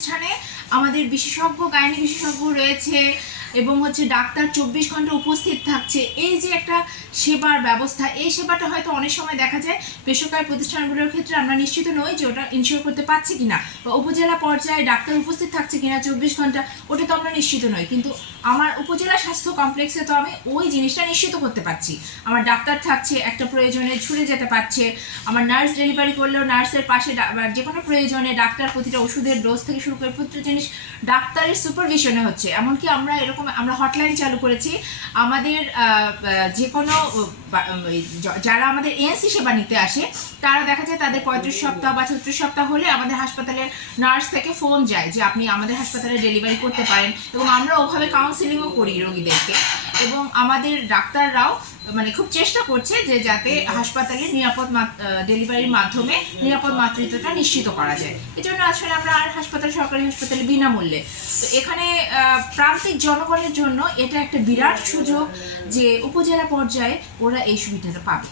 প্রতিষ্ঠানে আমাদের বিশেষজ্ঞ গাইনি বিশেষজ্ঞ রয়েছে এবং ডাক্তার 24 ঘন্টা উপস্থিত থাকছে। এই যে একটা সেবার ব্যবস্থা, এই সেবাটা হয়তো অনেক সময় দেখা যায় বেসরকারি প্রতিষ্ঠানগুলোর ক্ষেত্রে আমরা নিশ্চিত নই যে ওটা ইনশিওর করতে পারছি কিনা, বা উপজেলা পর্যায়ে ডাক্তার উপস্থিত থাকছে কিনা 24 ঘন্টা, ওটা তো আমরা নিশ্চিত নই। কিন্তু আমার উপজেলা স্বাস্থ্য কমপ্লেক্সে তো আমি ওই জিনিসটা নিশ্চিত করতে পারছি। আমার ডাক্তার থাকছে, একটা প্রয়োজনে ছুটে যেতে পারছে। আমার নার্স ডেলিভারি করলেও নার্সের পাশে যে কোনো প্রয়োজনে ডাক্তার প্রতিটা ওষুধের ডোজ থেকে শুরু করে প্রতিটা জিনিস ডাক্তারের সুপারভিশনে হচ্ছে। এমনকি আমরা হটলাইন চালু করেছি। আমাদের যে কোনো যারা আমাদের এএনসি সেবা নিতে আসে তারা দেখা যায় তাদের 35 সপ্তাহ বা 36 সপ্তাহ হলে আমাদের হাসপাতালের নার্স থেকে ফোন যায় যে আপনি আমাদের হাসপাতালে ডেলিভারি করতে পারেন, এবং আমরা ওভাবে কাউন্সিলিংও করি রোগীদেরকে। এবং আমাদের ডাক্তাররাও খুব চেষ্টা করছে যে যাতে হাসপাতালে নিরাপদ ডেলিভারির মাধ্যমে নিরাপদ মাতৃত্বটা নিশ্চিত করা যায়। এজন্য আসলে আমরা সরকারি হাসপাতালে বিনামূল্যে, তো এখানে প্রান্তিক জনগণের জন্য এটা একটা বিরাট সুযোগ যে উপজেলা পর্যায়ে ওরা এই সুবিধাটা পাবে।